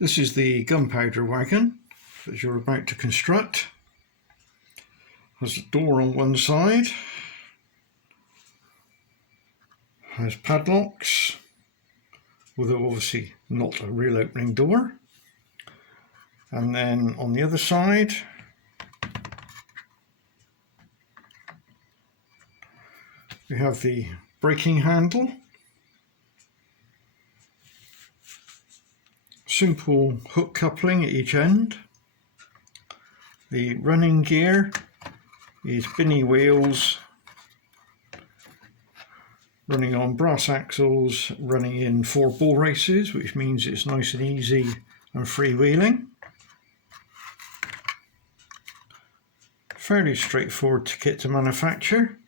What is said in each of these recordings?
This is the gunpowder wagon that you're about to construct. Has a door on one side, has padlocks, although obviously not a real opening door. And then on the other side, we have the braking handle. Simple hook coupling at each end. The running gear is binny wheels running on brass axles, running in 4 ball races, which means it's nice and easy and freewheeling. Fairly straightforward kit to manufacture.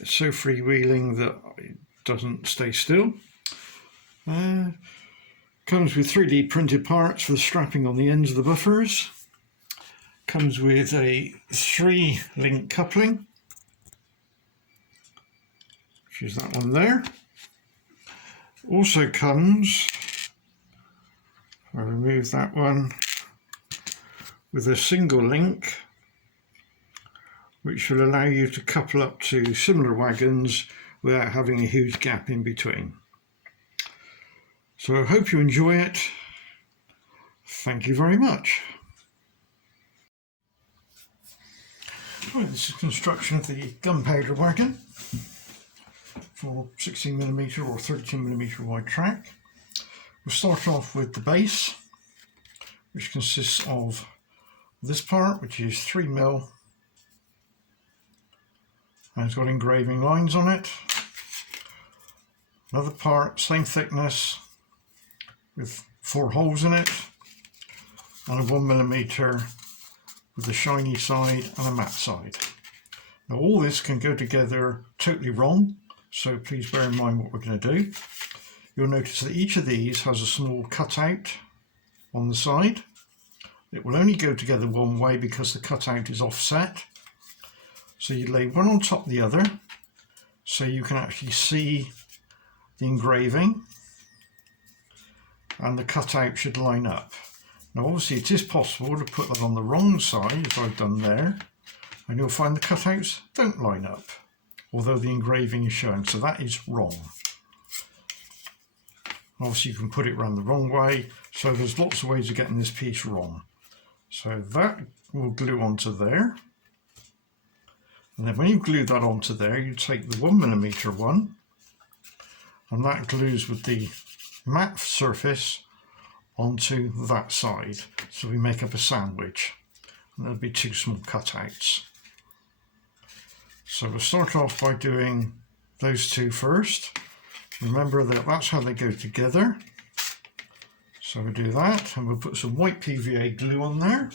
It's so freewheeling that it doesn't stay still. Comes with 3D printed parts for the strapping on the ends of the buffers. Comes with a 3-link coupling, which is that one there. Also comes, I'll remove that one, with a single link, which will allow you to couple up to similar wagons without having a huge gap in between. So I hope you enjoy it. Thank you very much. Right, this is construction of the gunpowder wagon for 16mm or 32mm wide track. We'll start off with the base, which consists of this part, which is 3mm, and it's got engraving lines on it. Another part, same thickness, with 4 holes in it, and a 1mm with a shiny side and a matte side. Now all this can go together totally wrong, so please bear in mind what we're going to do. You'll notice that each of these has a small cutout on the side. It will only go together one way because the cutout is offset. So you lay one on top of the other so you can actually see the engraving, and the cutout should line up. Now obviously it is possible to put that on the wrong side, as I've done there, and you'll find the cutouts don't line up, although the engraving is shown, so that is wrong. Obviously you can put it around the wrong way, so there's lots of ways of getting this piece wrong. So that will glue onto there, and then when you glue that onto there, you take the 1mm one, and that glues with the matte surface onto that side, so we make up a sandwich, and there'll be 2 small cutouts. So we'll start off by doing those 2 first. Remember that that's how they go together, so we'll do that, and we'll put some white PVA glue on there.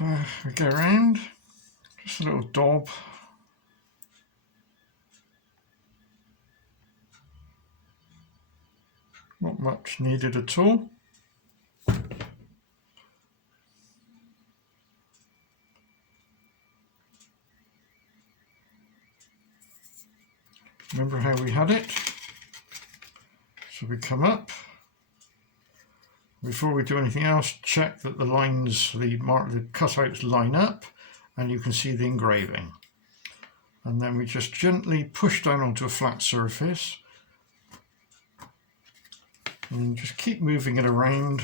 We go around, just a little daub. Not much needed at all. Remember how we had it? So we come up. Before we do anything else, check that the lines, the cutouts line up, and you can see the engraving. And then we just gently push down onto a flat surface, and just keep moving it around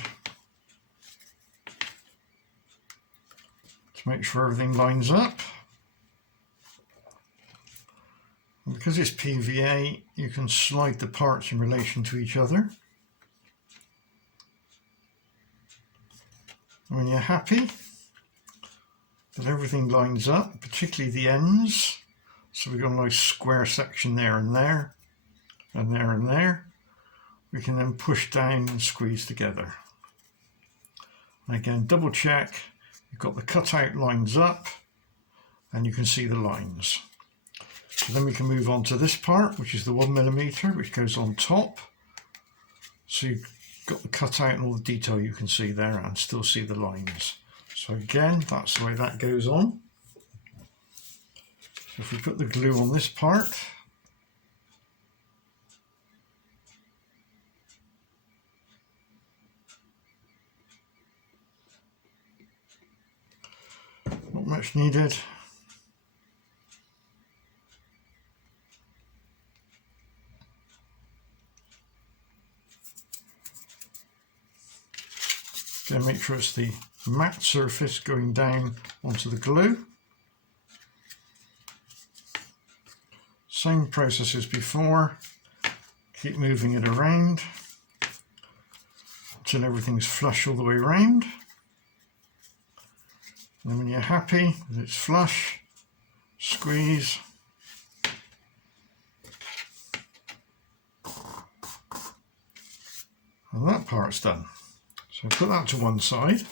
to make sure everything lines up. And because it's PVA, you can slide the parts in relation to each other. And when you're happy that everything lines up, particularly the ends, so we've got a nice square section there and there, and there and there, we can then push down and squeeze together. And again, double check, you've got the cutout lines up, and you can see the lines. So then we can move on to this part, which is the 1mm, which goes on top. So you've got the cutout and all the detail you can see there, and still see the lines. So again, that's the way that goes on. So if we put the glue on this part, much needed. Again, make sure it's the matte surface going down onto the glue. Same process as before. Keep moving it around until everything's flush all the way around. And when you're happy that it's flush, squeeze. And that part's done. So put that to one side.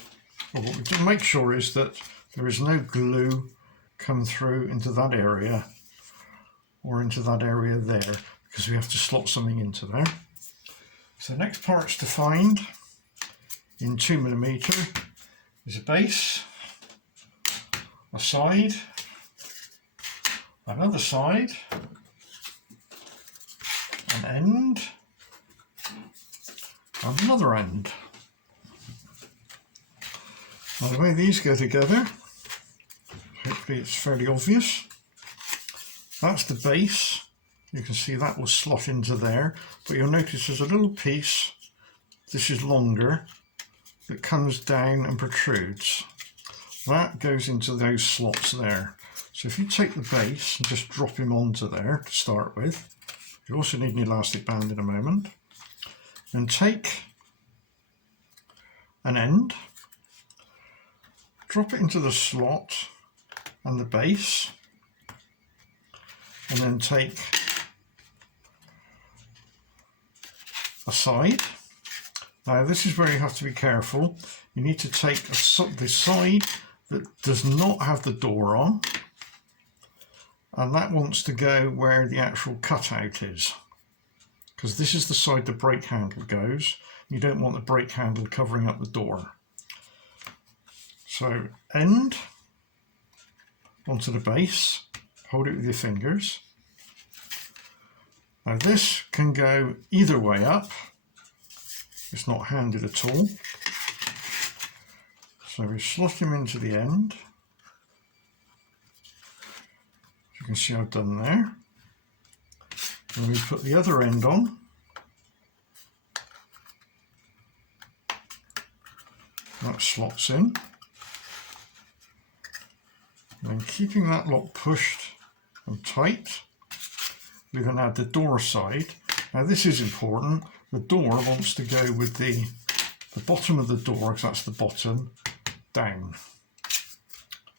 Well, what we can make sure is that there is no glue come through into that area or into that area there, because we have to slot something into there. So the next parts to find in 2mm is a base, a side, another side, an end, and another end. Now the way these go together, hopefully it's fairly obvious. That's the base. You can see that will slot into there, but you'll notice there's a little piece, this is longer, that comes down and protrudes. That goes into those slots there. So if you take the base and just drop him onto there to start with, you also need an elastic band in a moment, and take an end, drop it into the slot and the base, and then take a side. Now this is where you have to be careful. You need to take the side that does not have the door on, and that wants to go where the actual cutout is, because this is the side the brake handle goes. You don't want the brake handle covering up the door. So end onto the base, hold it with your fingers. Now this can go either way up, it's not handed at all. So we slot him into the end. As you can see I've done there. And we put the other end on. That slots in. And then keeping that lock pushed and tight, we then add the door side. Now this is important. The door wants to go with the bottom of the door, because that's the bottom, down.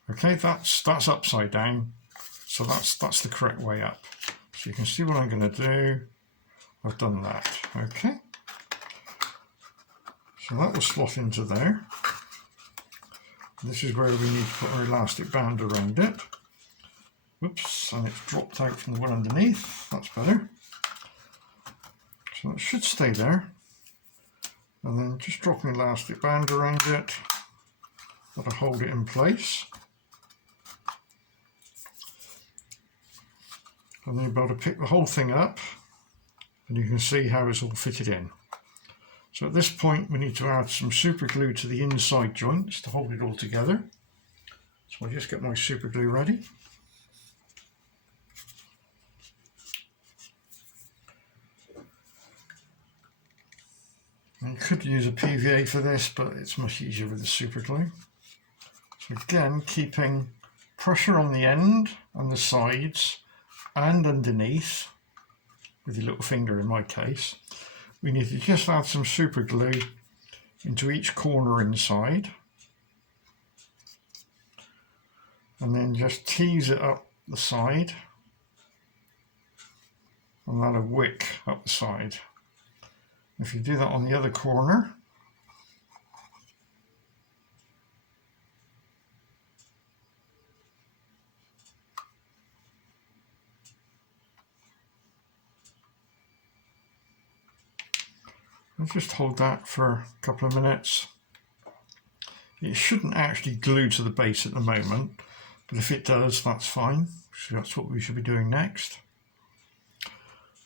Okay, that's upside down, so that's the correct way up. So you can see what I'm going to do. I've done that. Okay. So that will slot into there. This is where we need to put our elastic band around it. Whoops, and it's dropped out from the one underneath. That's better. So that should stay there. And then just drop an elastic band around it. That'll hold it in place. And then you'll be able to pick the whole thing up, and you can see how it's all fitted in. So at this point we need to add some super glue to the inside joints to hold it all together. So I'll just get my super glue ready. You could use a PVA for this, but it's much easier with the super glue. So again, keeping pressure on the end and the sides and underneath, with your little finger in my case, we need to just add some super glue into each corner inside, and then just tease it up the side, and that'll wick up the side. If you do that on the other corner, I'll just hold that for a couple of minutes. It shouldn't actually glue to the base at the moment, but if it does, that's fine. So that's what we should be doing next.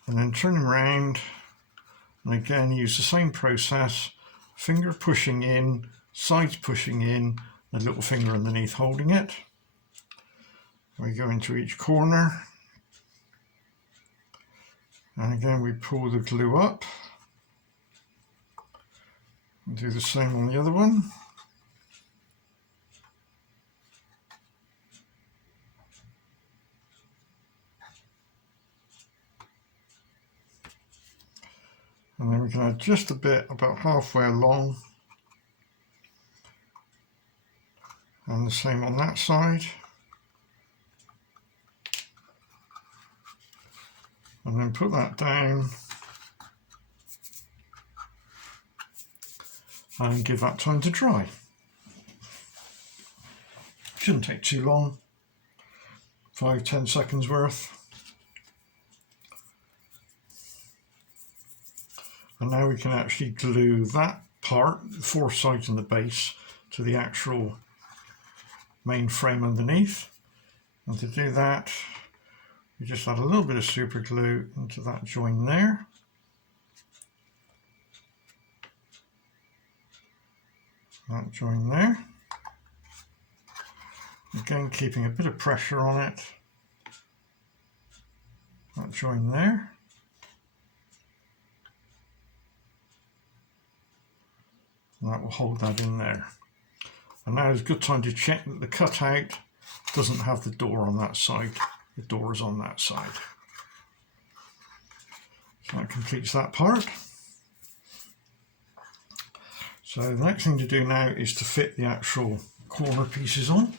And then turn them around, and again use the same process, finger pushing in, sides pushing in, a little finger underneath holding it. We go into each corner, and again we pull the glue up and do the same on the other one. And then we can add just a bit, about halfway along, and the same on that side. And then put that down and give that time to dry. Shouldn't take too long, 5-10 seconds worth. And now we can actually glue that part, 4 sides and the base, to the actual main frame underneath. And to do that, we just add a little bit of super glue into that join there. That join there. Again, keeping a bit of pressure on it. That join there. And that will hold that in there. And now is a good time to check that the cutout doesn't have the door on that side. The door is on that side. So that completes that part. So the next thing to do now is to fit the actual corner pieces on.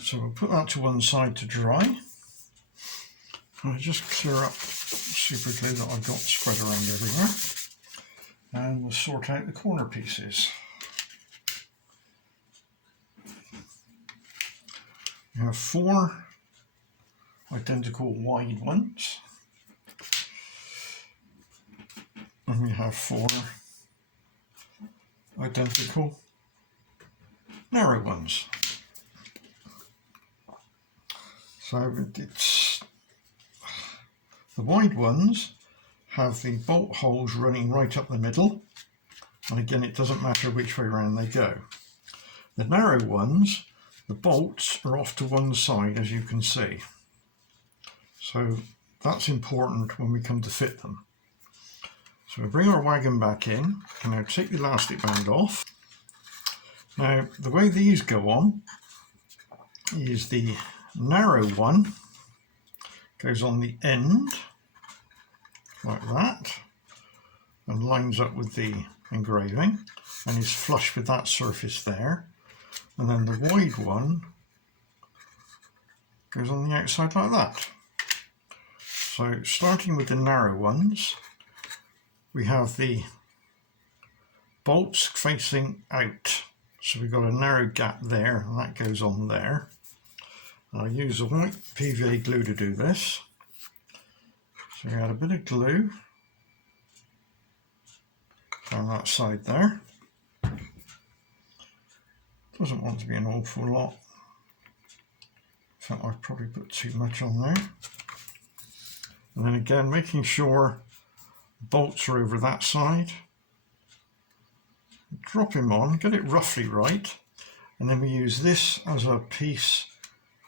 So we'll put that to one side to dry. I'll just clear up super glue that I've got spread around everywhere. And we'll sort out the corner pieces. We have 4 identical wide ones. And we have 4 identical narrow ones. So it's the wide ones have the bolt holes running right up the middle, and again it doesn't matter which way around they go. The narrow ones, the bolts are off to one side, as you can see. So that's important when we come to fit them. So we bring our wagon back in, and now take the elastic band off. Now the way these go on is the narrow one goes on the end like that and lines up with the engraving and is flush with that surface there, and then the wide one goes on the outside like that. So starting with the narrow ones, we have the bolts facing out, so we've got a narrow gap there and that goes on there. And I use a white PVA glue to do this. So we add a bit of glue on that side there. Doesn't want to be an awful lot. In fact, I've probably put too much on there. And then again, making sure bolts are over that side. Drop him on, get it roughly right. And then we use this as a piece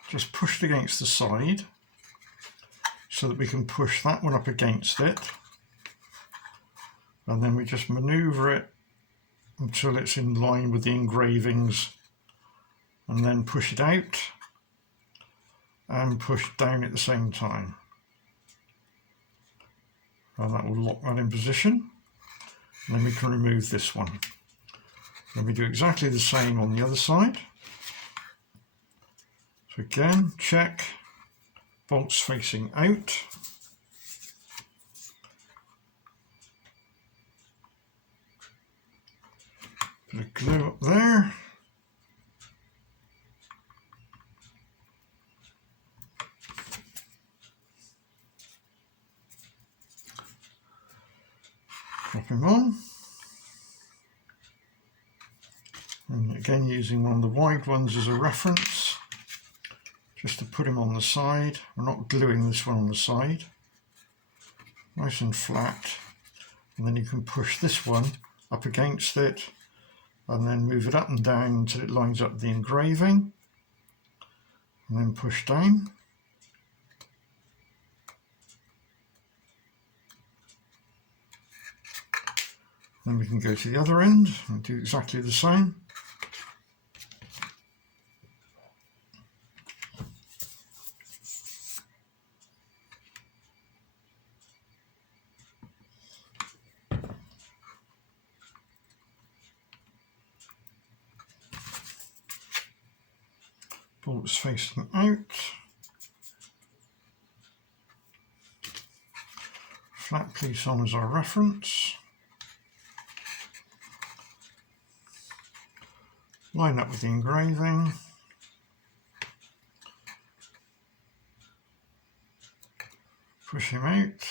just pushed against the side, so that we can push that one up against it, and then we just maneuver it until it's in line with the engravings, and then push it out and push down at the same time, and that will lock that in position. And then we can remove this one. Then we do exactly the same on the other side. So again, check bolts facing out. Bit of glue up there. Drop him on. And again, using one of the wide ones as a reference, just to put him on the side. We're not gluing this one on the side. Nice and flat. And then you can push this one up against it and then move it up and down until it lines up the engraving. and then push down. Then we can go to the other end and do exactly the same. Bolts facing out. Flat piece on as our reference. Line up with the engraving. Push him out.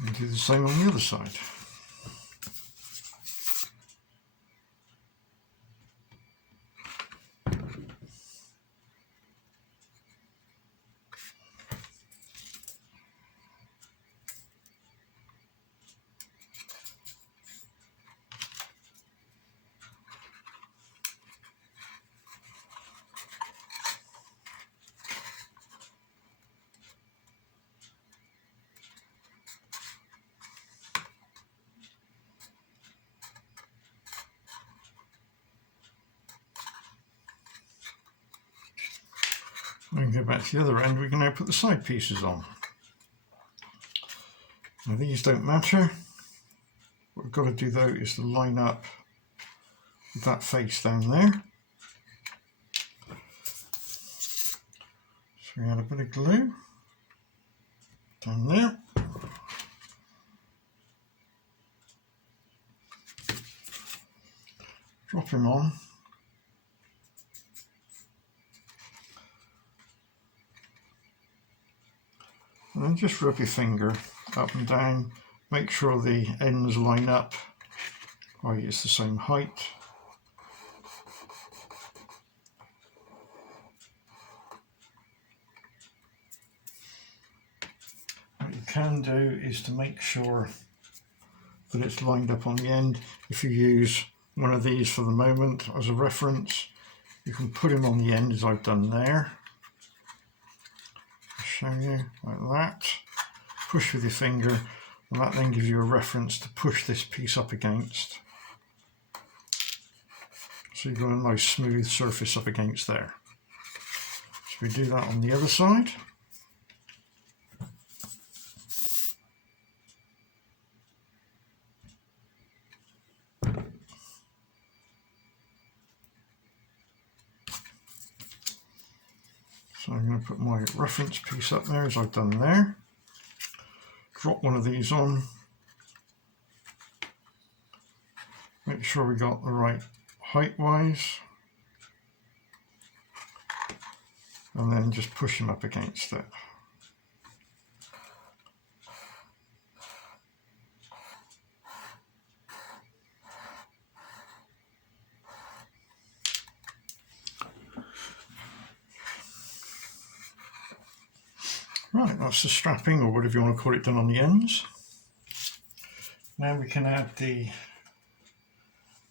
And do the same on the other side. We can go back to the other end. We can now put the side pieces on. Now these don't matter. What we've got to do though is to line up with that face down there. So we add a bit of glue down there. Drop him on. And then just rub your finger up and down, make sure the ends line up, right, it's the same height. What you can do is to make sure that it's lined up on the end. If you use one of these for the moment as a reference, you can put him on the end as I've done there. Show you like that, push with your finger, and that then gives you a reference to push this piece up against. So you've got a nice smooth surface up against there. So we do that on the other side. So I'm going to put my reference piece up there as I've done there. Drop one of these on. Make sure we got the right height wise. And then just push them up against it. Right, that's the strapping, or whatever you want to call it, done on the ends. Now we can add the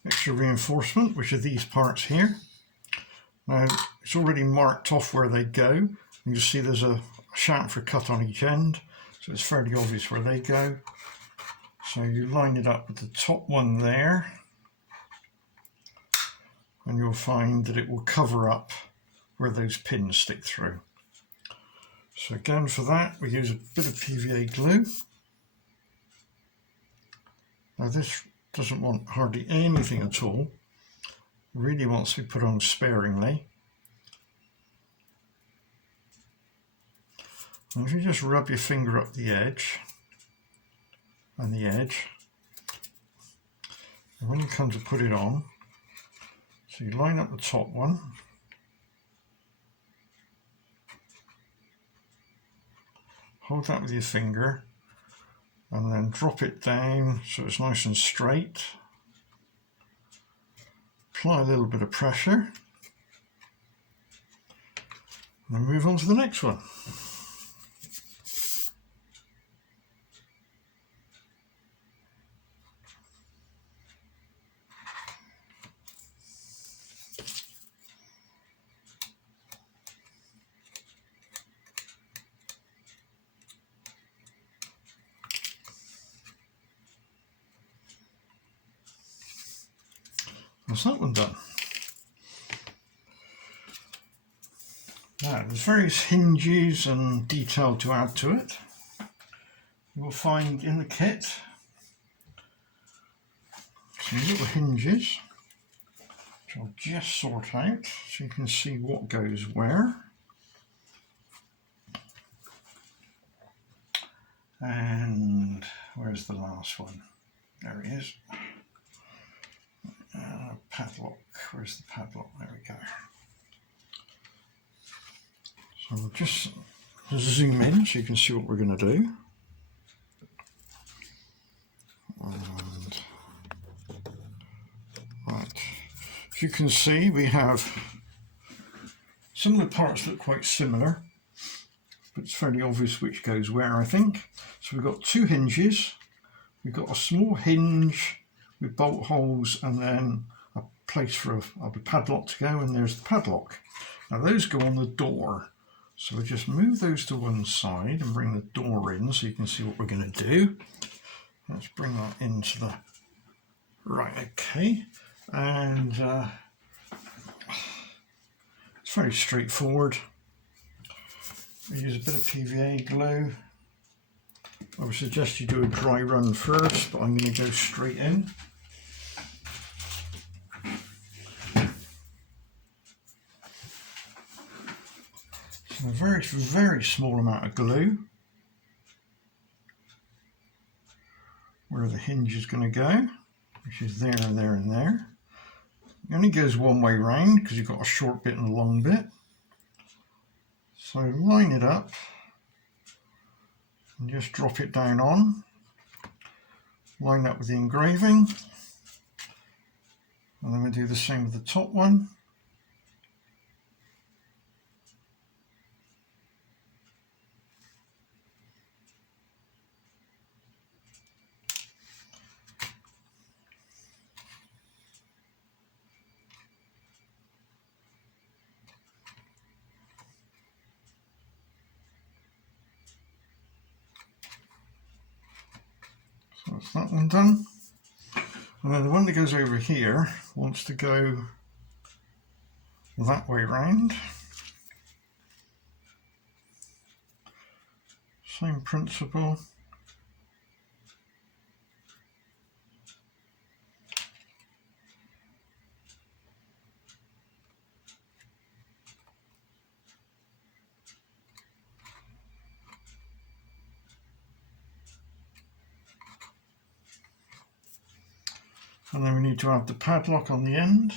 extra reinforcement, which are these parts here. Now it's already marked off where they go. You can see there's a chamfer cut on each end, so it's fairly obvious where they go. So you line it up with the top one there, and you'll find that it will cover up where those pins stick through. So again, for that we use a bit of PVA glue. Now this doesn't want hardly anything at all, really wants to be put on sparingly. And if you just rub your finger up the edge and the edge, and when you come to put it on, so you line up the top one, hold that with your finger, and then drop it down so it's nice and straight. Apply a little bit of pressure, and then move on to the next one. That's that one done. Now, there's various hinges and detail to add to it. You will find in the kit some little hinges, which I'll just sort out so you can see what goes where. And where's the last one? There he is. Padlock. Where's the padlock? There we go. So we'll just zoom in so you can see what we're going to do. And right, as you can see, we have some of the parts look quite similar, but it's fairly obvious which goes where, I think. So we've got two hinges, we've got a small hinge with bolt holes, and then a place for a padlock to go, and there's the padlock. Now those go on the door. So we'll just move those to one side and bring the door in so you can see what we're going to do. Let's bring that into the... Right, okay. And it's very straightforward. We use a bit of PVA glue. I would suggest you do a dry run first, but I'm going to go straight in. A very, very small amount of glue where the hinge is going to go, which is there and there and there. It only goes one way round because you've got a short bit and a long bit. So line it up and just drop it down on. Line up with the engraving, and then we do the same with the top one. So that's that one done. And then the one that goes over here wants to go that way round. Same principle. And then we need to add the padlock on the end.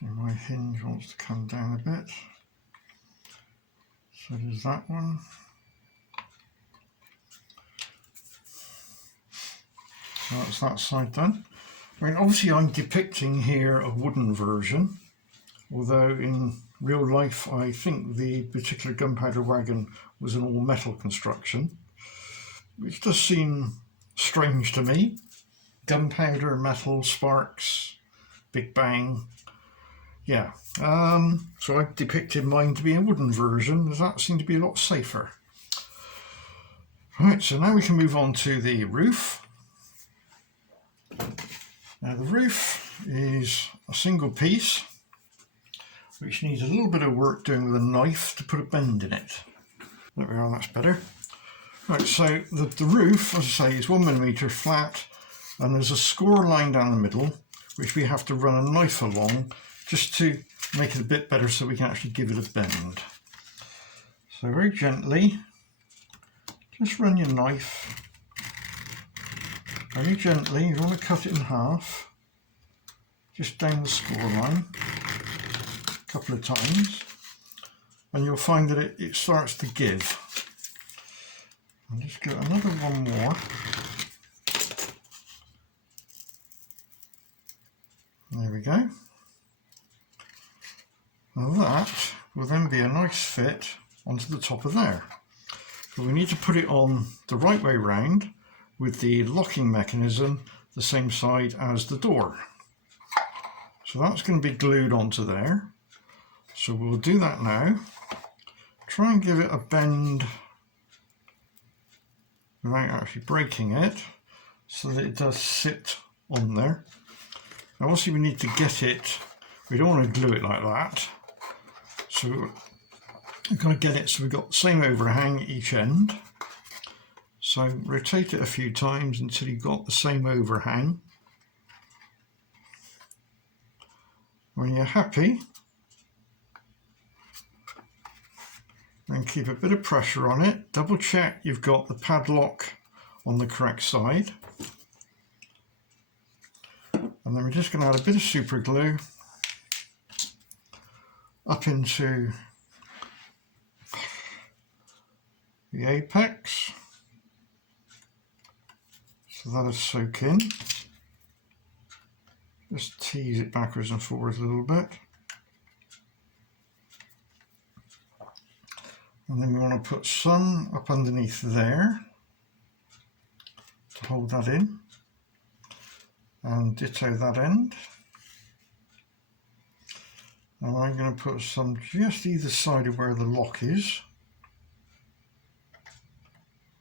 So my hinge wants to come down a bit. So does that one. So that's that side done. I mean, obviously I'm depicting here a wooden version, although in real life I think the particular gunpowder wagon was an all-metal construction, which does seem strange to me. Gunpowder, metal, sparks, big bang. Yeah, so I've depicted mine to be a wooden version, as that seemed to be a lot safer. Right, so now we can move on to the roof. Now the roof is a single piece, which needs a little bit of work doing with a knife to put a bend in it. There we are, that's better. Right, so the roof, as I say, is 1mm flat, and there's a score line down the middle, which we have to run a knife along, just to make it a bit better so we can actually give it a bend. So very gently, just run your knife, very gently. You don't want to cut it in half, just down the score line a couple of times, and you'll find that it starts to give. I'll just get another one more. There we go. And that will then be a nice fit onto the top of there. But we need to put it on the right way round with the locking mechanism the same side as the door. So that's going to be glued onto there. So we'll do that now. Try and give it a bend without actually breaking it, so that it does sit on there. Now obviously we need to get it, we don't want to glue it like that. So we've got to get it so we've got the same overhang at each end. So rotate it a few times until you've got the same overhang. When you're happy, then keep a bit of pressure on it. Double check you've got the padlock on the correct side. And then we're just going to add a bit of super glue up into the apex, so that'll soak in. Just tease it backwards and forwards a little bit. And then we want to put some up underneath there to hold that in, and ditto that end. And I'm going to put some just either side of where the lock is,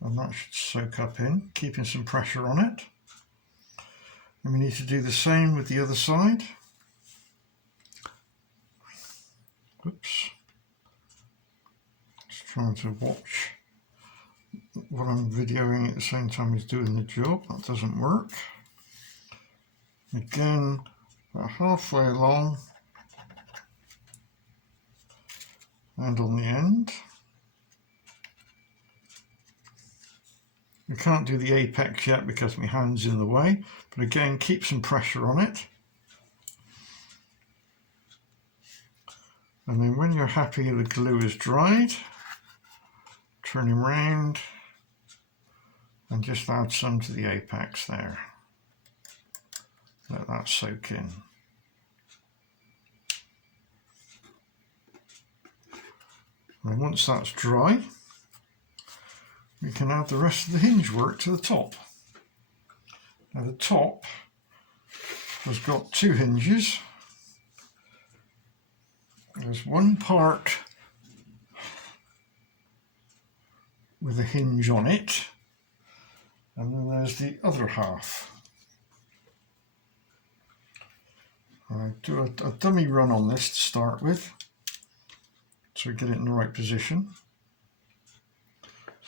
and that should soak up in, keeping some pressure on it. And we need to do the same with the other side. Whoops. Just trying to watch what I'm videoing at the same time as doing the job. That doesn't work. Again, about halfway along and on the end. We can't do the apex yet because my hand's in the way, but again, keep some pressure on it. And then when you're happy the glue is dried, turn him round and just add some to the apex there. Let that soak in. And once that's dry, we can add the rest of the hinge work to the top. Now the top has got two hinges. There's one part with a hinge on it, and then there's the other half. I do a dummy run on this to start with, so we get it in the right position.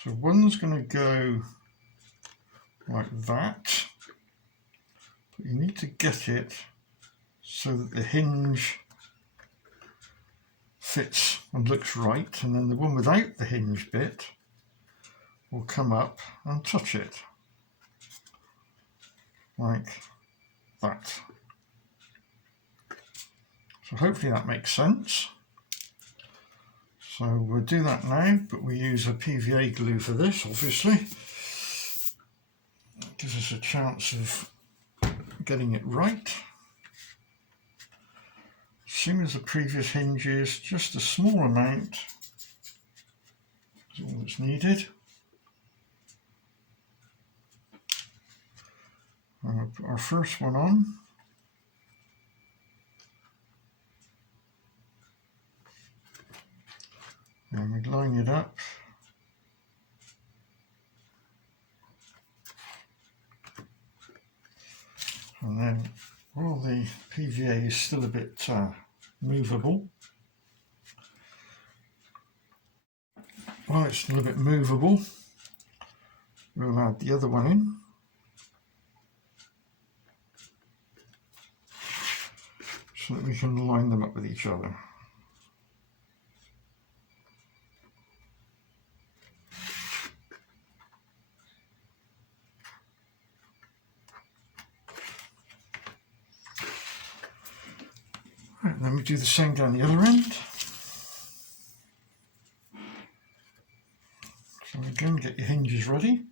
So one's going to go like that, but you need to get it so that the hinge fits and looks right, and then the one without the hinge bit will come up and touch it like that. So hopefully that makes sense. So we'll do that now, but we use a PVA glue for this, obviously. It gives us a chance of getting it right. Same as the previous hinges, just a small amount is all that's needed. And we'll put our first one on. And we line it up. And then while the PVA is still a bit movable, we'll add the other one in. So that we can line them up with each other. Right, then we do the same down the other end. So again, get your hinges ready.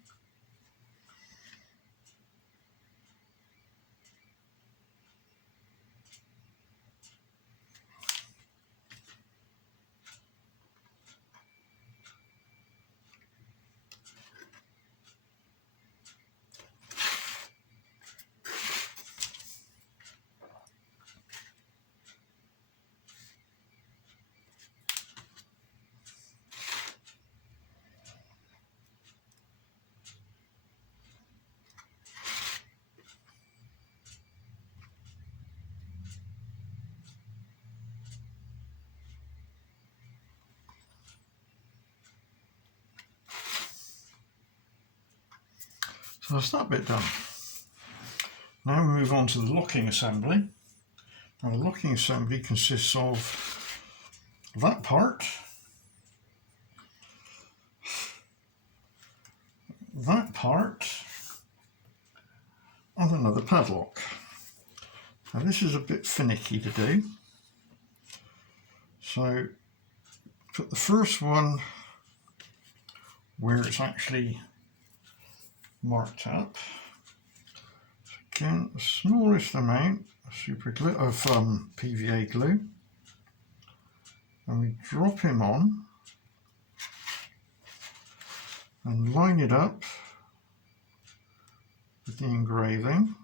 So that's that bit done. Now we move on to the locking assembly. Now the locking assembly consists of that part, that part, and another padlock. Now this is a bit finicky to do. So put the first one where it's actually marked up. So again, the smallest amount of super glue of PVA glue, and we drop him on and line it up with the engraving,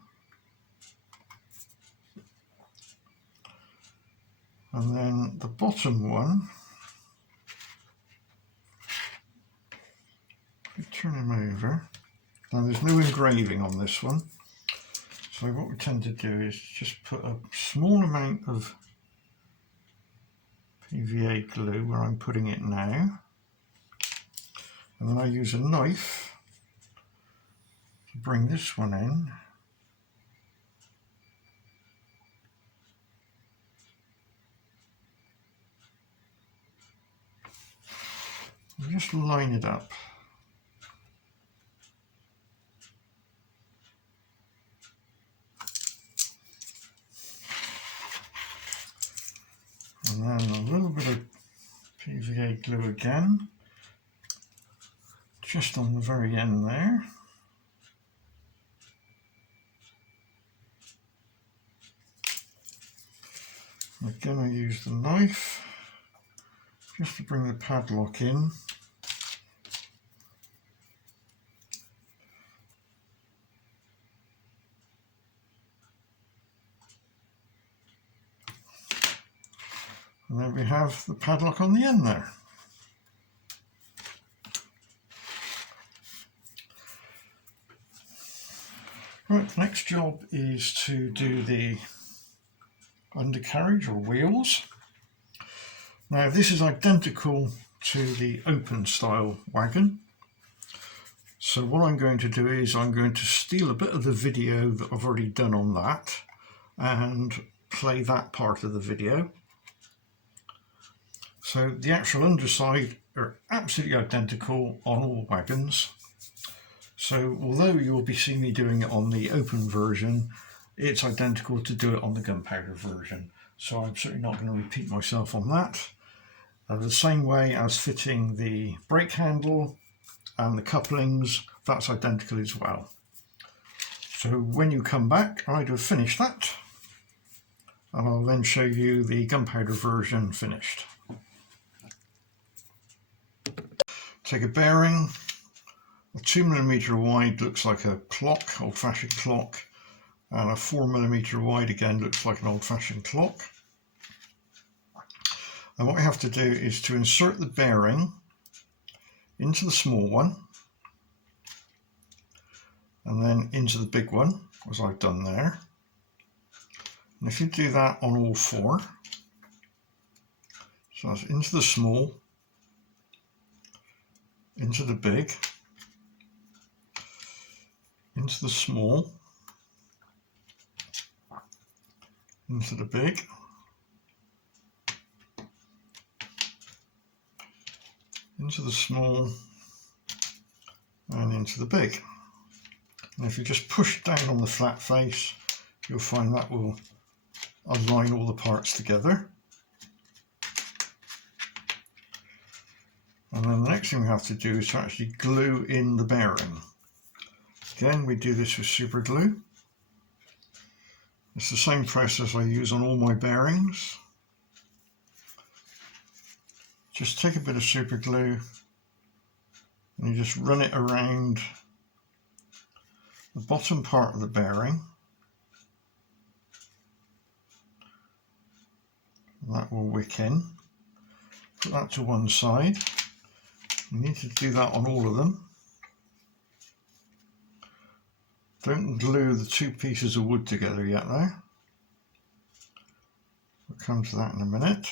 and then the bottom one, turn him over. Now there's no engraving on this one, so what we tend to do is just put a small amount of PVA glue where I'm putting it now, and then I use a knife to bring this one in, and just line it up. And then a little bit of PVA glue again, just on the very end there. Again, I use the knife just to bring the padlock in. And then we have the padlock on the end there. Right, the next job is to do the undercarriage or wheels. Now this is identical to the open style wagon. So what I'm going to do is I'm going to steal a bit of the video that I've already done on that and play that part of the video. So the actual underside are absolutely identical on all wagons. So although you will be seeing me doing it on the open version, it's identical to do it on the gunpowder version. So I'm certainly not going to repeat myself on that. The same way as fitting the brake handle and the couplings, that's identical as well. So when you come back, I'd have finished that, and I'll then show you the gunpowder version finished. Take a bearing, a 2mm wide looks like a clock, old-fashioned clock, and a 4mm wide again looks like an old-fashioned clock. And what we have to do is to insert the bearing into the small one and then into the big one, as I've done there. And if you do that on all four, so that's into the small, into the big, into the small, into the big, into the small, and into the big. And if you just push down on the flat face, you'll find that will align all the parts together. And then the next thing we have to do is to actually glue in the bearing. Again, we do this with super glue. It's the same process I use on all my bearings. Just take a bit of super glue and you just run it around the bottom part of the bearing. That will wick in. Put that to one side. You need to do that on all of them. Don't glue the two pieces of wood together yet though. We'll come to that in a minute.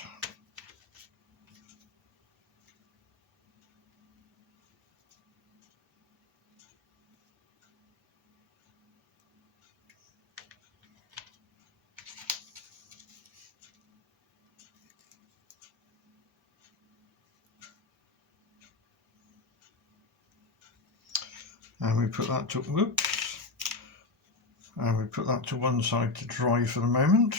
and we put that to, whoops, and we put that to one side to dry for the moment.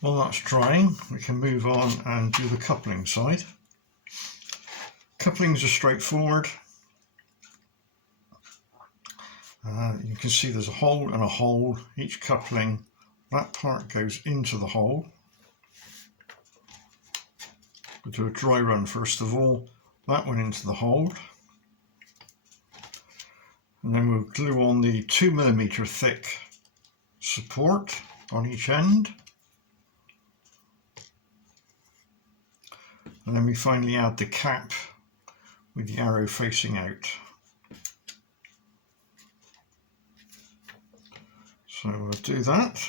While that's drying, we can move on and do the coupling side. Couplings are straightforward. You can see there's a hole and a hole. Each coupling, that part goes into the hole. We'll do a dry run first of all. That one into the hole. And then we'll glue on the 2mm thick support on each end. And then we finally add the cap with the arrow facing out. So we'll do that.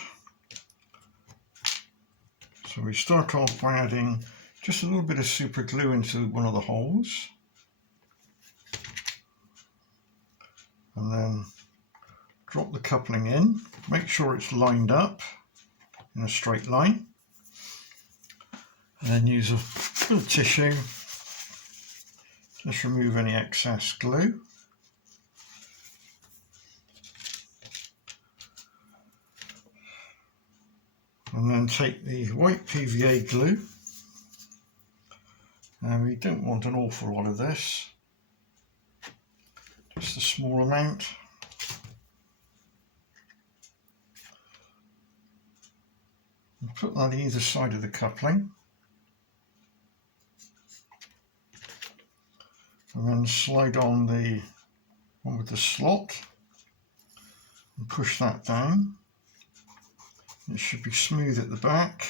So we start off by adding just a little bit of super glue into one of the holes. And then drop the coupling in. Make sure it's lined up in a straight line. And then use a bit of tissue. Just remove any excess glue. And then take the white PVA glue, and we don't want an awful lot of this, just a small amount. And put that either side of the coupling, and then slide on the one with the slot and push that down. It should be smooth at the back,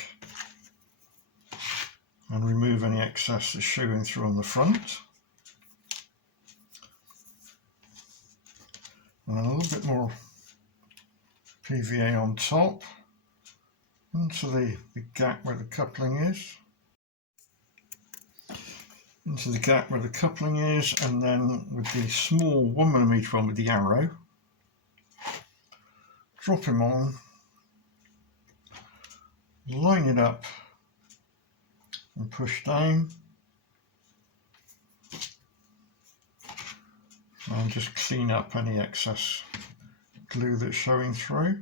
and remove any excess that's showing through on the front. And then a little bit more PVA on top into the gap where the coupling is. Into the gap where the coupling is, and then with the small 1mm one with the arrow, drop him on. Line it up and push down, and just clean up any excess glue that's showing through.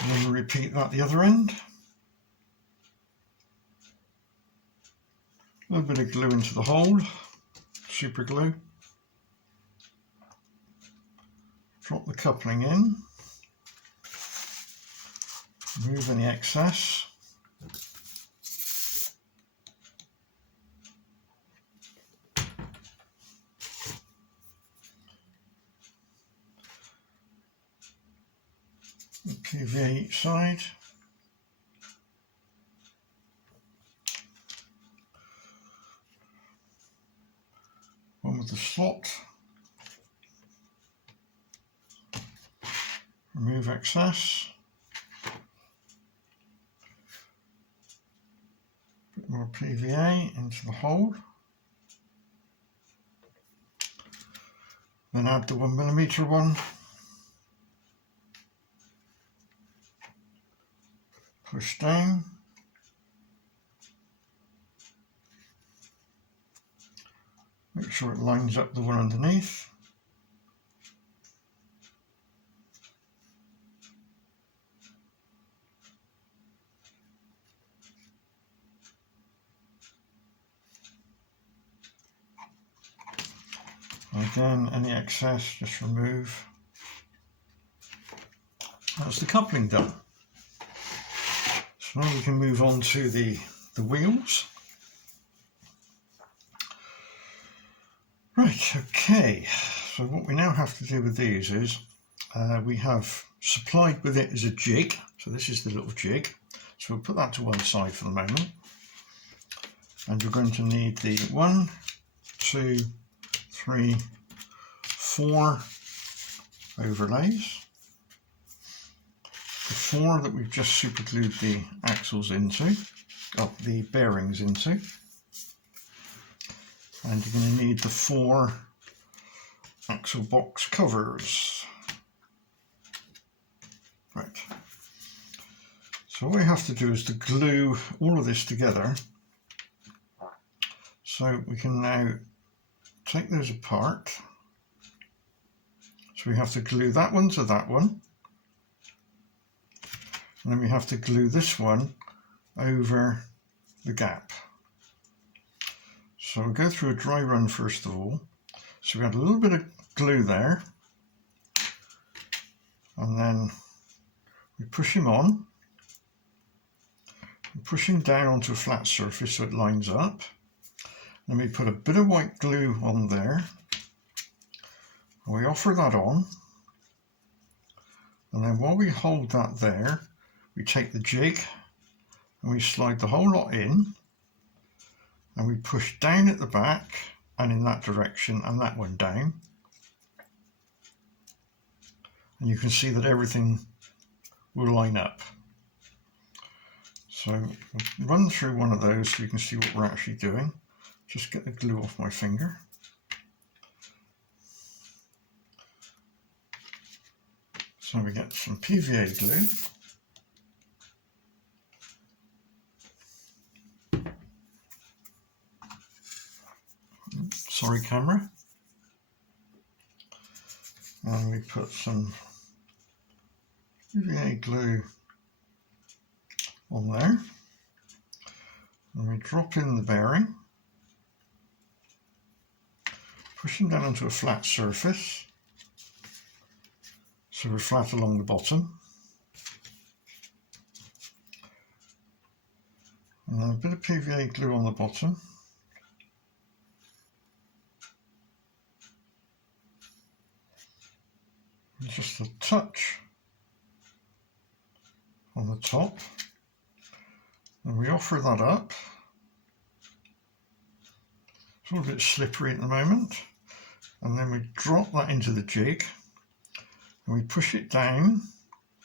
And then repeat that the other end. A little bit of glue into the hole, super glue. Drop the coupling in. Remove any excess. PVA each side. One with the slot. Remove excess. Bit more PVA into the hole. Then add the 1mm one. Push down. Make sure it lines up the one underneath. Again, any excess, just remove. That's the coupling done. So now we can move on to the wheels. Right, okay. So what we now have to do with these is we have supplied with it as a jig. So this is the little jig. So we'll put that to one side for the moment. And we're going to need the 1, 2, 3, 4 overlays. The 4 that we've just super glued the axles into, the bearings into. And you're going to need the 4 axle box covers. Right. So all we have to do is to glue all of this together. So we can now take those apart. So we have to glue that one to that one. And then we have to glue this one over the gap. So we'll go through a dry run first of all. So we had a little bit of glue there. And then we push him on. We push him down onto a flat surface so it lines up. Then we put a bit of white glue on there. And we offer that on. And then while we hold that there, we take the jig and we slide the whole lot in. And we push down at the back and in that direction and that one down. And you can see that everything will line up. So we'll run through one of those so you can see what we're actually doing. Just get the glue off my finger. So we get some PVA glue. Sorry, camera. And we put some PVA glue on there. And we drop in the bearing. Push them down onto a flat surface. So we're flat along the bottom. And then a bit of PVA glue on the bottom. And just a touch on the top. And we offer that up. It's a little bit slippery at the moment. And then we drop that into the jig. And we push it down,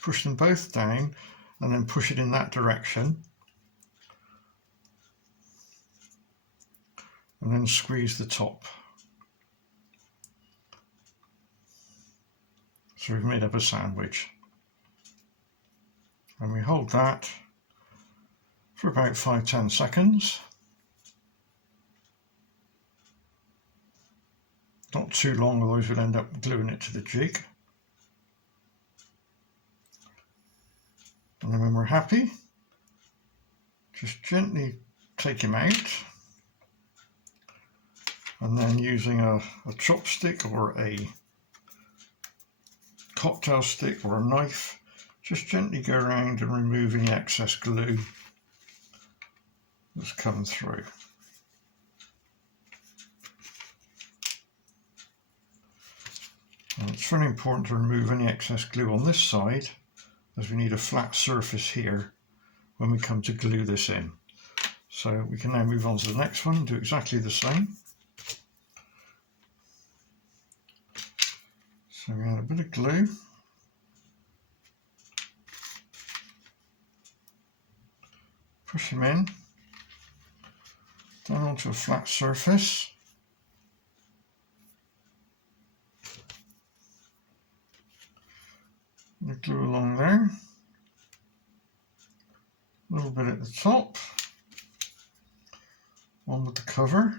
push them both down, and then push it in that direction. And then squeeze the top. So we've made up a sandwich. And we hold that for about 5-10 seconds. Not too long, otherwise we'll end up gluing it to the jig. And then when we're happy, just gently take him out. And then using a chopstick or a cocktail stick or a knife, just gently go around and remove any excess glue that's come through. And it's very important to remove any excess glue on this side, as we need a flat surface here when we come to glue this in. So we can now move on to the next one and do exactly the same. So we add a bit of glue. Push him in, down onto a flat surface. The glue along there, a little bit at the top, one with the cover,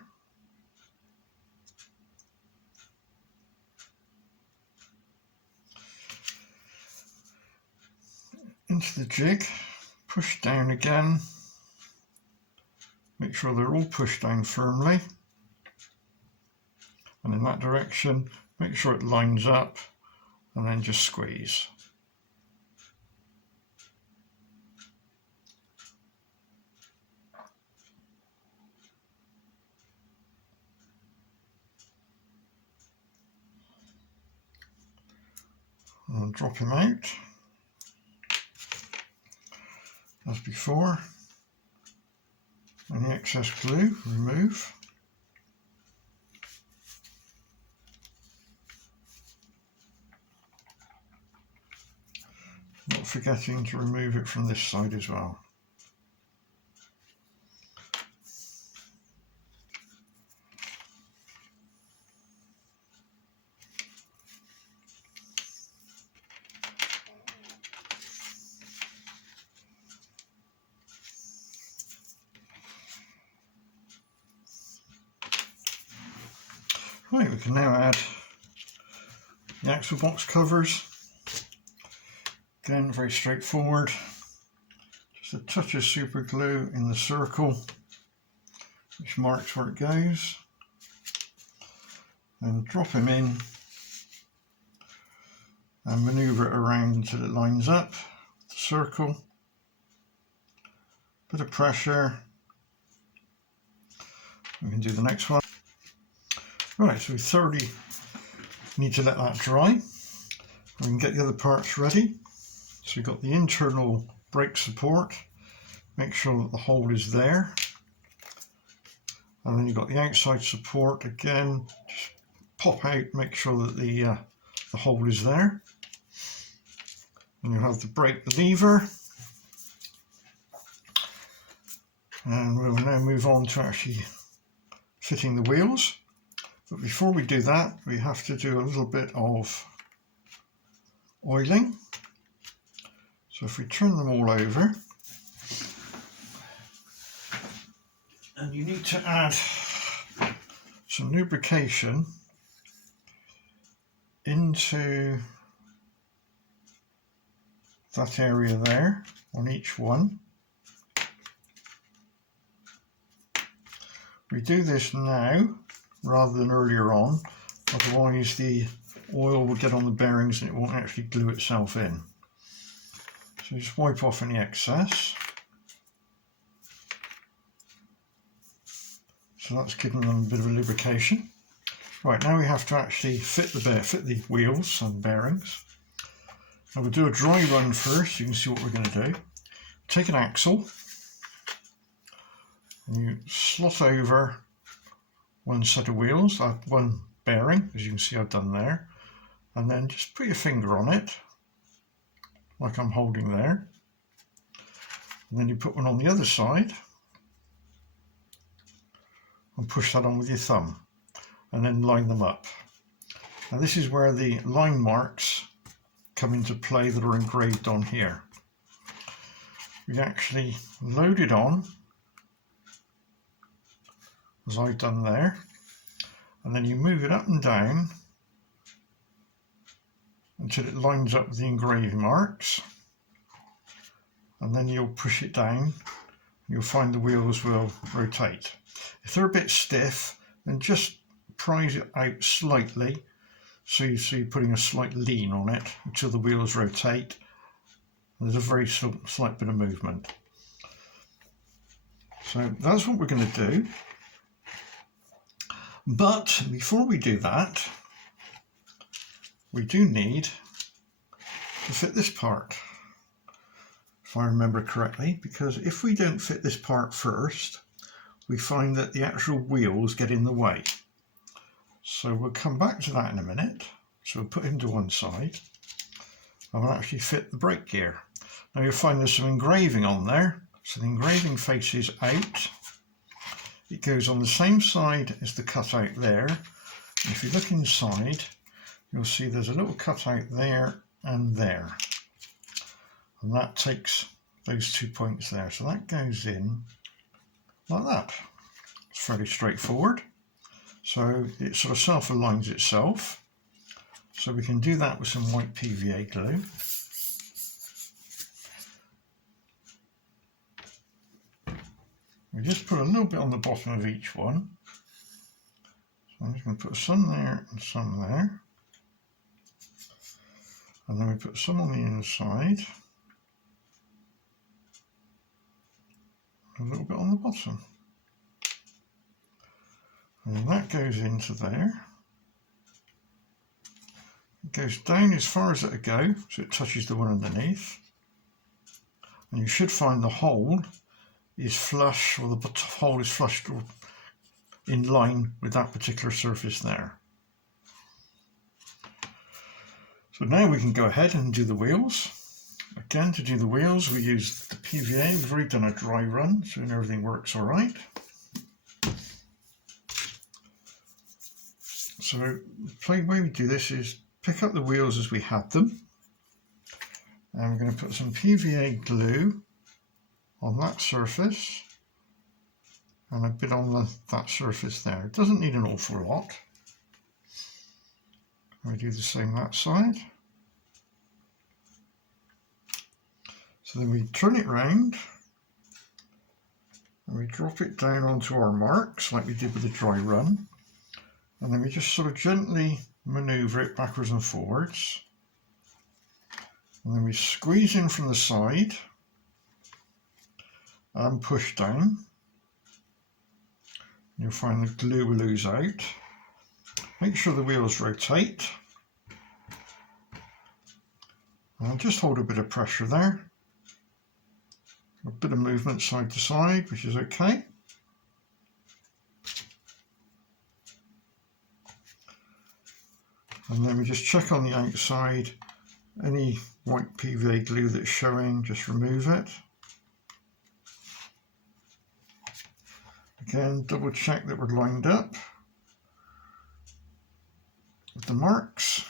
into the jig, push down again, make sure they're all pushed down firmly, and in that direction, make sure it lines up, and then just squeeze. And drop him out as before. Any excess glue, remove. Not forgetting to remove it from this side as well. Right, we can now add the axle box covers. Again, very straightforward. Just a touch of super glue in the circle, which marks where it goes. And drop him in and manoeuvre it around until it lines up with the circle. Bit of pressure. We can do the next one. Right, so we thoroughly need to let that dry. We can get the other parts ready. So we've got the internal brake support. Make sure that the hole is there. And then you've got the outside support again. Just pop out, make sure that the hole is there. And you have the brake lever. And we'll now move on to actually fitting the wheels. But before we do that, we have to do a little bit of oiling. So if we turn them all over, and you need to add some lubrication into that area there on each one. We do this now rather than earlier on, otherwise the oil will get on the bearings and it won't actually glue itself in. So just wipe off any excess. So that's giving them a bit of a lubrication. Right, now we have to actually fit the wheels and bearings. Now we'll do a dry run first, so you can see what we're going to do. Take an axle and you slot over one set of wheels, one bearing, as you can see I've done there, and then just put your finger on it, like I'm holding there, and then you put one on the other side and push that on with your thumb, and then line them up. Now this is where the line marks come into play that are engraved on here. We actually load it on, as I've done there, and then you move it up and down until it lines up with the engraving marks, and then you'll push it down. You'll find the wheels will rotate. If they're a bit stiff, then just prise it out slightly, so you're putting a slight lean on it until the wheels rotate. There's a very slight bit of movement. So that's what we're going to do. But before we do that, we do need to fit this part, if I remember correctly, because if we don't fit this part first, we find that the actual wheels get in the way. So we'll come back to that in a minute. So we'll put him to one side and we'll actually fit the brake gear. Now you'll find there's some engraving on there. So the engraving faces out. It goes on the same side as the cutout there. And if you look inside, you'll see there's a little cutout there and there. And that takes those 2 points there. So that goes in like that. It's fairly straightforward. So it sort of self-aligns itself. So we can do that with some white PVA glue. We just put a little bit on the bottom of each one. So I'm just going to put some there and some there. And then we put some on the inside. A little bit on the bottom. And that goes into there. It goes down as far as it'll go, so it touches the one underneath. And you should find the hole is flush, or the hole is flushed in line with that particular surface there. So now we can go ahead and do the wheels. Again, to do the wheels, we use the PVA. We've already done a dry run, so everything works all right. So the way we do this is pick up the wheels as we had them. And we're going to put some PVA glue on that surface and a bit on that surface there. It doesn't need an awful lot. We do the same that side. So then we turn it round and we drop it down onto our marks like we did with the dry run, and then we just sort of gently manoeuvre it backwards and forwards, and then we squeeze in from the side and push down. You'll find the glue will ooze out. Make sure the wheels rotate and just hold a bit of pressure there. A bit of movement side to side, which is okay. And then we just check on the outside. Any white PVA glue that's showing, just remove it. Again, double check that we're lined up with the marks.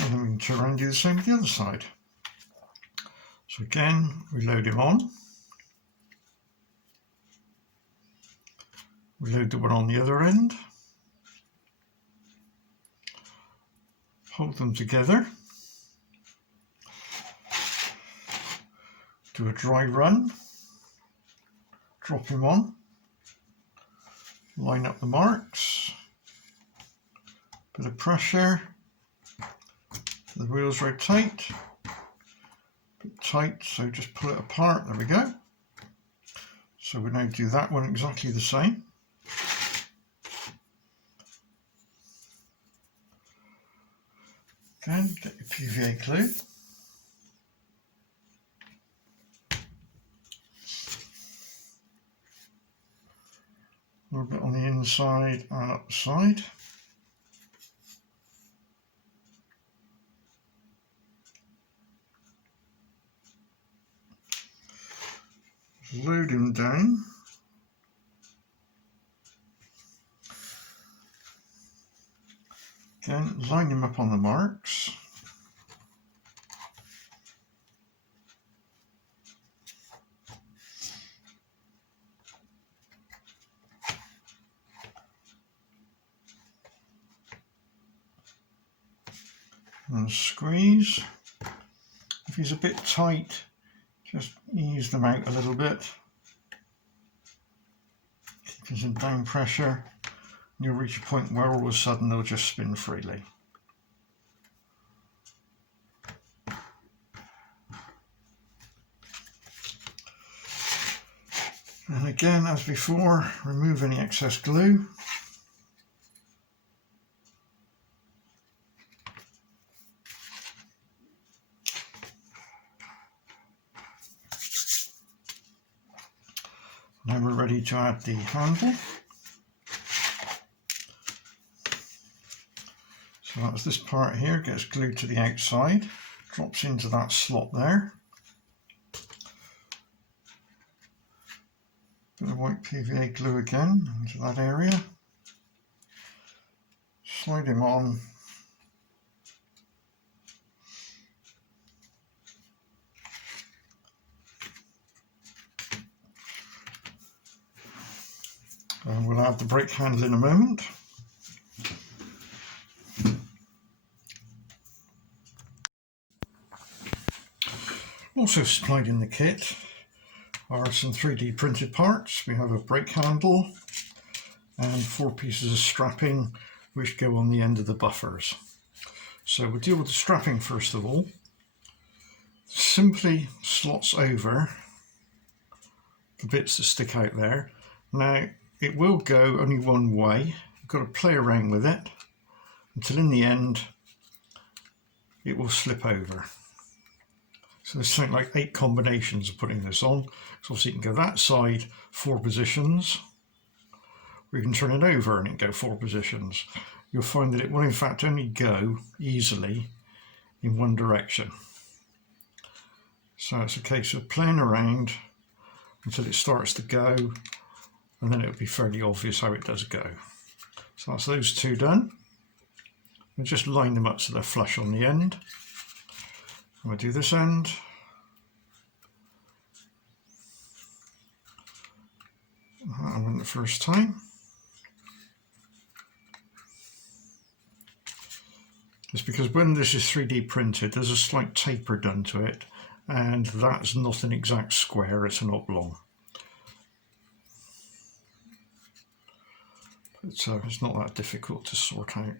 And then we can turn around and do the same with the other side. So again, we load him on. We load the one on the other end. Hold them together. Do a dry run. Drop him on. Line up the marks. Bit of pressure. The wheels rotate. Bit tight, so just pull it apart. There we go. So we now do that one exactly the same. Again, get your PVA glue. A little bit on the inside and up the side. Load him down. Again, line him up on the marks. And squeeze. If he's a bit tight, just ease them out a little bit. Keep some down pressure. And you'll reach a point where all of a sudden they'll just spin freely. And again, as before, remove any excess glue. Now we're ready to add the handle. So that's this part here, gets glued to the outside, drops into that slot there. Bit of white PVA glue again into that area. Slide him on. And we'll add the brake handle in a moment. Also supplied in the kit are some 3D printed parts. We have a brake handle and 4 pieces of strapping which go on the end of the buffers. So we'll deal with the strapping first of all. Simply slots over the bits that stick out there. Now it will go only one way. You've got to play around with it until in the end it will slip over. So there's something like 8 combinations of putting this on. So obviously you can go that side 4 positions, or you can turn it over and it can go 4 positions. You'll find that it will in fact only go easily in one direction. So it's a case of playing around until it starts to go, and then it'll be fairly obvious how it does go. So that's those 2 done. We'll just line them up so they're flush on the end. I'll do this end. I went the first time. It's because when this is 3D printed, there's a slight taper done to it, and that's not an exact square, it's an oblong. But it's not that difficult to sort out.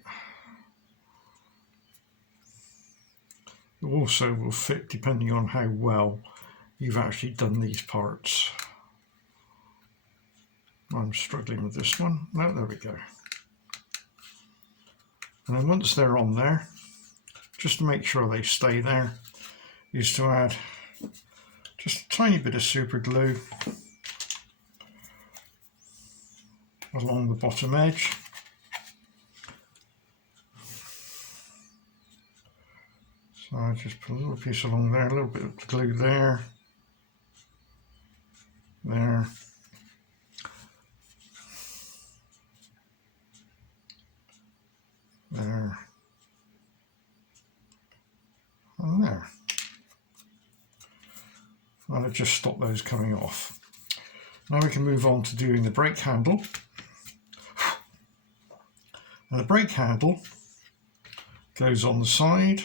It also will fit depending on how well you've actually done these parts. I'm struggling with this one. No, there we go. And then once they're on there, just to make sure they stay there, is to add just a tiny bit of super glue along the bottom edge. So I just put a little piece along there, a little bit of glue there, there. There and there. And I'll just stop those coming off. Now we can move on to doing the brake handle. And the brake handle goes on the side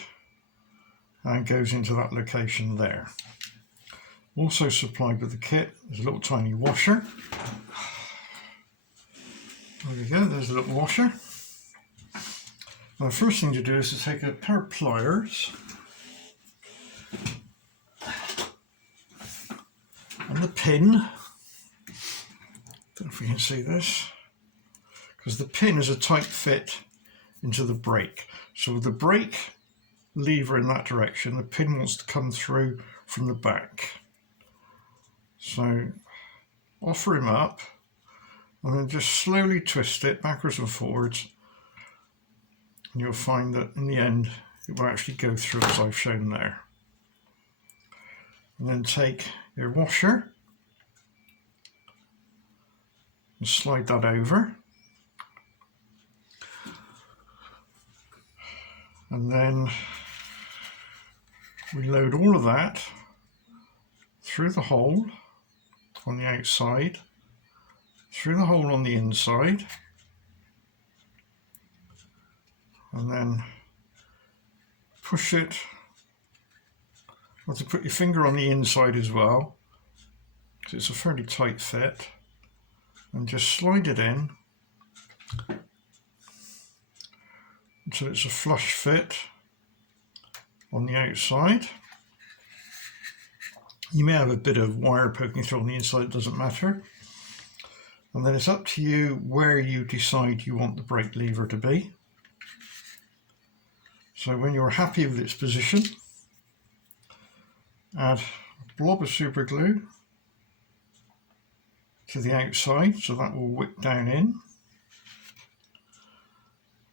and goes into that location there. Also supplied with the kit is a little tiny washer. There we go, there's a little washer. Now, the first thing to do is to take a pair of pliers and the pin. Don't know if we can see this, because the pin is a tight fit into the brake. So with the brake lever in that direction, the pin wants to come through from the back. So offer him up and then just slowly twist it backwards and forwards. And you'll find that in the end it will actually go through as I've shown there. And then take your washer and slide that over. And then we load all of that through the hole on the outside, through the hole on the inside, and then push it. You have to put your finger on the inside as well, because it's a fairly tight fit, and just slide it in until it's a flush fit on the outside. You may have a bit of wire poking through on the inside, it doesn't matter. And then it's up to you where you decide you want the brake lever to be. So when you're happy with its position, add a blob of super glue to the outside, so that will wick down in.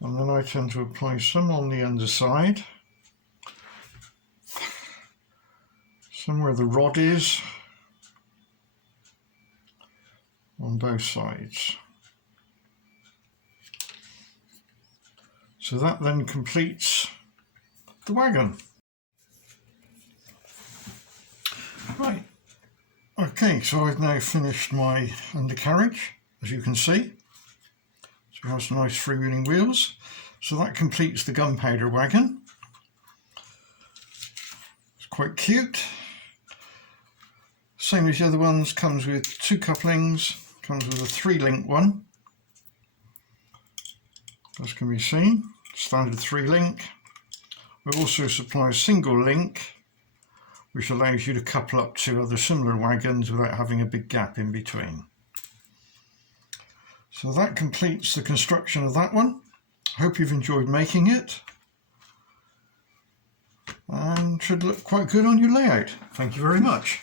And then I tend to apply some on the underside, some where the rod is, on both sides. So that then completes the wagon. Right, okay, so I've now finished my undercarriage, as you can see. So it has some nice freewheeling wheels. So that completes the gunpowder wagon. It's quite cute. Same as the other ones, comes with 2 couplings, comes with a 3-link one. As can be seen, standard 3-link. We also supply a single link, which allows you to couple up to other similar wagons without having a big gap in between. So that completes the construction of that one. I hope you've enjoyed making it, and should look quite good on your layout. Thank you very much.